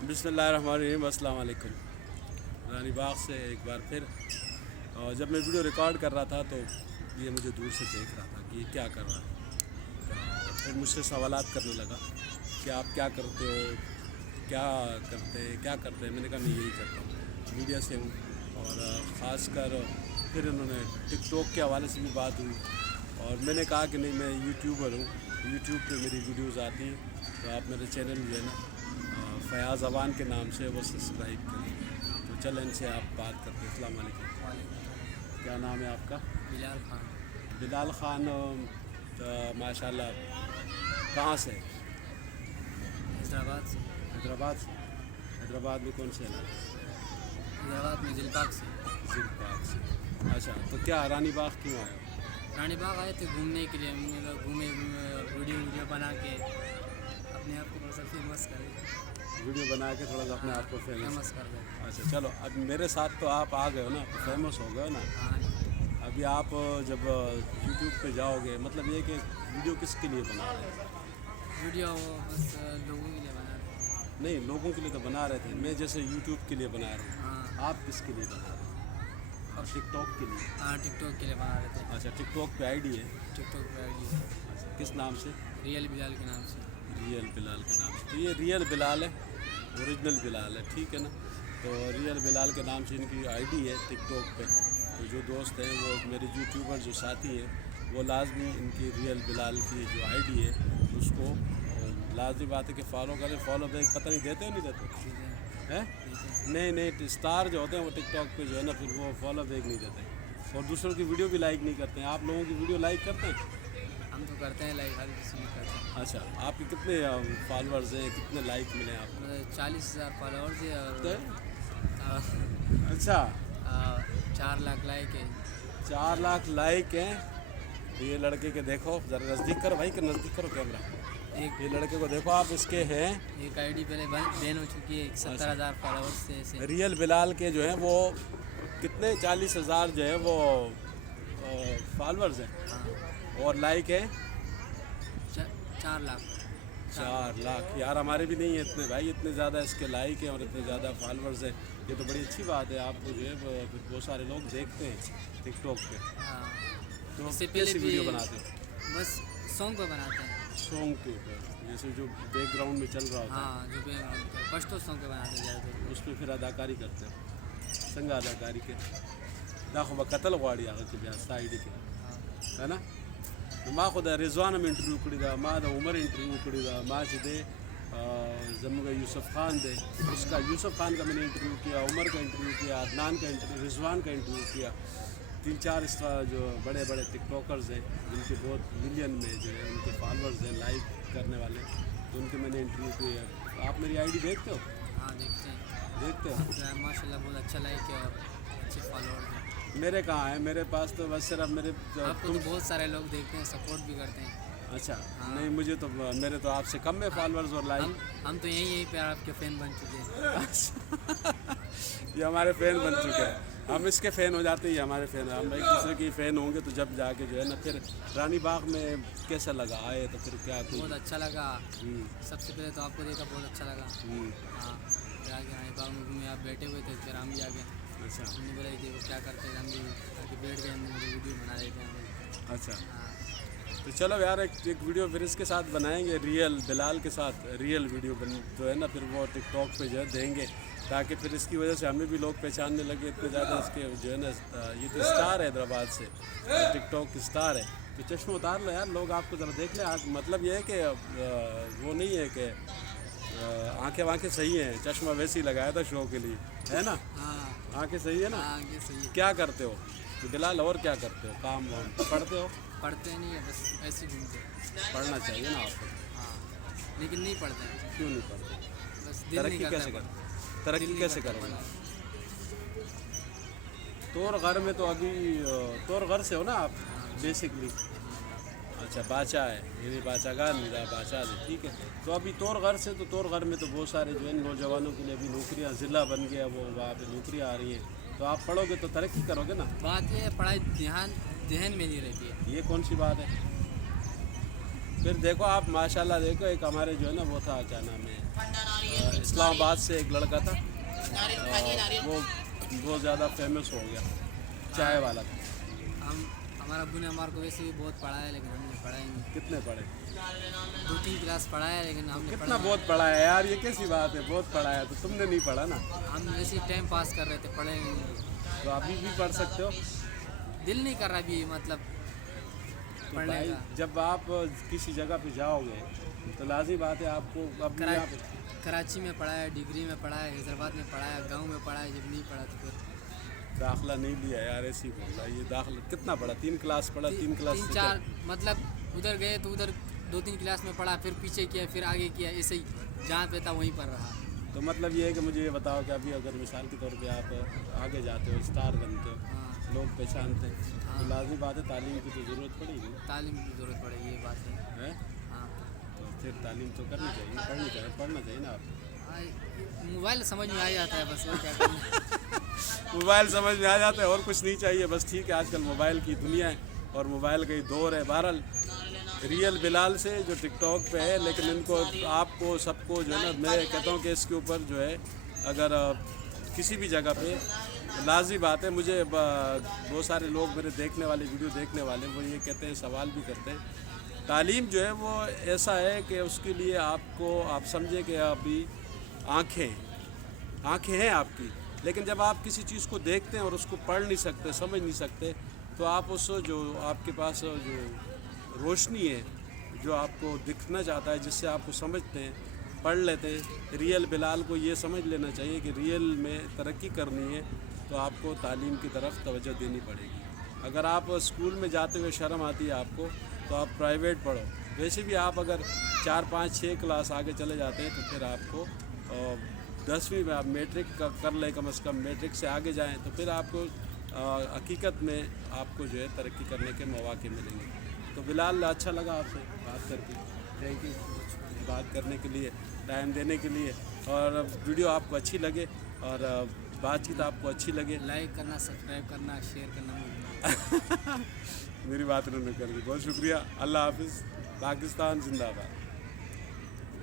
बिस्मिल्लाहिर्रहमानिर्रहीम, अस्सलाम वालेकुम। रानी बाग से एक बार फिर जब मैं वीडियो रिकॉर्ड कर रहा था तो ये मुझे दूर से देख रहा था कि ये क्या कर रहा है। फिर मुझसे सवालात करने लगा कि आप क्या करते हो, क्या करते हैं। मैंने कहा मैं यही करता हूँ, मीडिया से हूँ। और ख़ासकर फिर उन्होंने टिकटॉक के हवाले से भी बात हुई और मैंने कहा कि नहीं, मैं यूट्यूबर हूँ, यूट्यूब पे मेरी वीडियोज़ आती हैं, तो आप मेरे चैनल जो है ना फ़याज़ अवान के नाम से वो सब्सक्राइब करें। तो चल इनसे आप बात करते हैं। अस्सलाम वालेकुम। क्या नाम है आपका? बिलाल खान। बिलाल ख़ान, तो माशाल्लाह कहाँ से? हैदराबाद से। हैदराबाद से। हैदराबाद में कौन से इलाके? हैदराबाद में दिलबाग से। दिलबाग से। अच्छा, तो क्या रानी बाग क्यों आए हो? रानी बाग आए थे घूमने के लिए। हम लोग घूमे, वीडियो बना के अपने आप को थोड़ा सा फेमस करें। वीडियो बना के थोड़ा सा अपने आप को फेमस कर दें। अच्छा चलो, अब मेरे साथ तो आप आ गए हो ना, तो फेमस हो गए हो ना। हाँ। अभी आप जब यूट्यूब पे जाओगे, मतलब ये कि वीडियो किसके लिए बना रहे हैं? वीडियो बस लोगों के लिए बना रहे हैं। नहीं, लोगों के लिए तो बना रहे थे, मैं जैसे यूट्यूब के लिए बना रहा हूँ। हाँ। आप किसके लिए बना रहे हैं? और टिकटॉक के लिए? हाँ, टिकटॉक के लिए बना रहे थे। अच्छा, टिकटॉक पे आईडी है? टिकटॉक पे आईडी है। अच्छा, किस नाम से? रियल बिलाल के नाम से। रियल बिलाल के नाम से। तो ये रियल बिलाल है, ओरिजिनल बिलाल है, ठीक है ना। तो रियल बिलाल के नाम से इनकी आईडी है टिकटॉक पे। तो जो दोस्त हैं, वो मेरे यूट्यूबर जो साथी हैं, वो लाजमी इनकी रियल बिलाल की जो आईडी है उसको लाजमी बात है कि फॉलो करें। फॉलो बैक पता नहीं देते हो, नहीं देते हैं? नहीं, स्टार जो होते हैं वो टिकटॉक पे जो है ना, फिर वो फॉलो बैक नहीं देते और दूसरों की वीडियो भी लाइक नहीं करते हैं। आप लोगों की वीडियो लाइक करते हैं? हम तो करते हैं लाइक, हर किसी में करते हैं। अच्छा, आपके कितने फॉलोअर्स हैं, कितने लाइक मिले आपको? 40,000 फॉलोअर्स है और अच्छा, 4 लाख लाइक है। 4 लाख लाइक हैं ये लड़के के। देखो ज़रा नज़दीक करो भाई, नज़दीक करो कैमरा। एक ये लड़के को देखो आप, इसके हैं एक आईडी पहले बैन हो चुकी है। 70,000 फॉलोअर्स थे ऐसे। रियल बिलाल के जो हैं वो कितने 40,000 जो है वो फॉलोअर्स हैं। हाँ। और लाइक है 4 लाख। 4 लाख। यार हमारे भी नहीं है इतने भाई, इतने ज़्यादा इसके लाइक हैं और इतने ज़्यादा फॉलोअर्स हैं। ये तो बड़ी अच्छी बात है, आपको जो है बहुत सारे लोग देखते हैं टिकटॉक पे। हाँ, तो इससे पहले कैसी भी वीडियो बनाते हो? बस सॉन्ग पे बनाते हैं। सॉन्ग के ऊपर, जैसे जो बैकग्राउंड में चल रहा होता है। हाँ, जो भी फर्स्ट सॉन्ग पे बनाते हैं ज़्यादातर। उस पर फिर अदाकारी करते हो, संग अदाकारी के दाखो बकतल वाड़ी आगे के ब्याह साइड के है ना। माँ खुदा रिजवान में इंटरव्यू कड़ी दा, माँ दा उमर इंटरव्यू कड़ी दा, माँ से दे जमुगा यूसुफ खान दे, उसका यूसुफ खान का मैंने इंटरव्यू किया, उमर का इंटरव्यू किया, अदनान का इंटरव्यू, रिजवान का इंटरव्यू किया। 3-4 इस तरह जो बड़े बड़े टिकटॉकर्स हैं जिनके बहुत मिलियन में जो है उनके फॉलोअर्स हैं, लाइक करने वाले, तो उनके मैंने इंटरव्यू किया। आप मेरी आईडी देखते हो? हाँ, देखते हो? हैं। माशाल्लाह बहुत अच्छा लाइक है और अच्छे फॉलोअर्स हैं। मेरे कहाँ हैं? मेरे पास तो बस सिर्फ मेरे आपको तो बहुत सारे लोग देखते हैं, सपोर्ट भी करते हैं। अच्छा। हाँ। नहीं, मुझे तो मेरे तो आपसे कम है फॉलोअर्स और लाइक। हम तो यहीं पे आपके फ़ैन बन चुके हैं। ये हमारे फ़ैन बन चुके हैं, हम इसके फ़ैन हो जाते हैं, हमारे फ़ैन। हम एक दूसरे के फ़ैन होंगे तो जब जाके जो है ना। फिर रानी बाग में कैसा लगा, आए तो फिर क्या कुछ? बहुत अच्छा लगा। सबसे पहले तो आपको देखा, बहुत अच्छा लगा। हाँ, फिर आगे रानी बाग में घूमे, आप बैठे हुए थे, फिर हम भी आगे। अच्छा, हमने बोला कि वो क्या करते हैं, हम भी आके बैठ गए, हमने वीडियो बना रहे थे हम। अच्छा। हाँ। तो चलो यार, एक वीडियो फिर इसके साथ बनाएंगे, रियल बिलाल के साथ रियल वीडियो जो है ना, फिर वो टिकटॉक पे जो है देंगे, ताकि फिर इसकी वजह से हमें भी लोग पहचानने लगे। इतने ज़्यादा इसके जो है ना, ये तो स्टार है हैदराबाद से, टिकटॉक की स्टार है। तो चश्मा उतार लो यार, लोग आपको ज़रा देख लें। मतलब ये है कि वो नहीं है कि आंखें सही हैं, चश्मा वैसे ही लगाया था शो के लिए, है ना। हाँ, आंखें सही है ना। आगे सही है। क्या करते हो बिलाल, और क्या करते हो? काम वाम पढ़ते हो? पढ़ते नहीं है, बस ऐसे ही घूमते। पढ़ना चाहिए ना आपको। हाँ, लेकिन नहीं पढ़ते हैं। क्यों नहीं पढ़ते? बस दिल नहीं तरक्की करता कैसे है करें? तरक्की दिल नहीं कैसे करता करोगे? पढ़ने। तोर घर में तो अभी तोर घर से हो ना आप बेसिकली? अच्छा, बाचा है, ये बाचा गा मेरा बाचा है, ठीक है। तो अभी तोर घर से, तो तोर घर में तो बहुत सारे जो है नौजवानों के लिए अभी नौकरियां, ज़िला बन गया वो, वहाँ पे नौकरियां आ रही हैं। तो आप पढ़ोगे तो तरक्की करोगे ना। बात ये है, पढ़ाई ध्यान में नहीं रहती है। ये कौन सी बात है? फिर देखो आप माशाल्लाह देखो, एक हमारे जो है ना वो था, क्या नाम है, इस्लामाबाद से एक लड़का था, वो बहुत ज़्यादा फेमस हो गया, चाय वाला था। हमारा अब्बू ने हमारे को वैसे भी बहुत पढ़ा है, लेकिन हमने पढ़ा ही नहीं। कितने पढ़े? 2-3 क्लास पढ़ा है, लेकिन हमने कितना बहुत पढ़ा है यार, ये कैसी बात है, बहुत पढ़ा है, तो तुमने नहीं पढ़ा ना। हम वैसे ही टाइम पास कर रहे थे, पढ़े नहीं। तो अभी भी पढ़ सकते हो। दिल नहीं कर रहा अभी, मतलब तो पढ़ने भाई का। जब आप किसी जगह पे जाओगे तो लाजी बात है आपको अब कराची में पढ़ा है, डिग्री में पढ़ा है, हैदराबाद में पढ़ा है, गांव में पढ़ा है। जब नहीं पढ़ा तो फिर दाखिला नहीं लिया यार, ऐसे ही बोल रहा है। ये दाखिला कितना पढ़ा? 3 क्लास पढ़ा, 3 क्लास से 3-4 मतलब उधर गए तो उधर 2-3 क्लास में पढ़ा, फिर पीछे किया, फिर आगे किया, ऐसे ही जहाँ पे था वहीं पर रहा। तो मतलब ये है कि मुझे ये बताओ कि अभी अगर मिसाल के तौर पे आप आगे जाते हो, स्टार बनते हो, हाँ, लोग पहचानते हैं, हाँ। तो लाजमी बात है तालीम की तो ज़रूरत पड़ेगी, तालीम की ज़रूरत पड़ेगी, ये बात है। है? हाँ, तो फिर तालीम तो करनी चाहिए, पढ़ना चाहिए ना आपको। मोबाइल समझ में आ जाता है बस, और क्या करना। मोबाइल समझ में आ जाता है, और कुछ नहीं चाहिए बस। ठीक है, आजकल मोबाइल की दुनिया है और मोबाइल का ही दौर है। बहरहाल रियल बिलाल से जो टिकटॉक पे है, लेकिन इनको आपको सबको जो है ना, मैं कहता हूँ कि इसके ऊपर जो है अगर किसी भी जगह पे लाजी बात है, मुझे बहुत सारे लोग मेरे देखने वाले, वीडियो देखने वाले, वो ये कहते हैं, सवाल भी करते हैं, तालीम जो है वो ऐसा है कि उसके लिए आपको, आप समझे कि अभी आँखें हैं आपकी, लेकिन जब आप किसी चीज़ को देखते हैं और उसको पढ़ नहीं सकते, समझ नहीं सकते, तो आप उस जो आपके पास जो रोशनी है, जो आपको दिखना चाहता है, जिससे आपको समझते हैं, पढ़ लेते हैं। रियल बिलाल को ये समझ लेना चाहिए कि रियल में तरक्की करनी है तो आपको तालीम की तरफ तवज्जो देनी पड़ेगी। अगर आप स्कूल में जाते हुए शर्म आती है आपको, तो आप प्राइवेट पढ़ो। वैसे भी आप अगर 4, 5, 6 क्लास आगे चले जाते हैं तो फिर आपको 10वीं में आप मैट्रिक कर लें, कम से कम मैट्रिक से आगे जाएं, तो फिर आपको हकीकत में आपको जो है तरक्की करने के मौके मिलेंगे। तो बिलाल, अच्छा लगा आपसे बात करके, थैंक यू बात करने के लिए, टाइम देने के लिए। और वीडियो आपको अच्छी लगे और बातचीत आपको अच्छी लगे, लाइक करना, सब्सक्राइब करना, शेयर करना मत भूलना। मेरी बात उन्होंने कर दी, बहुत शुक्रिया। अल्लाह हाफिज़। पाकिस्तान जिंदाबाद।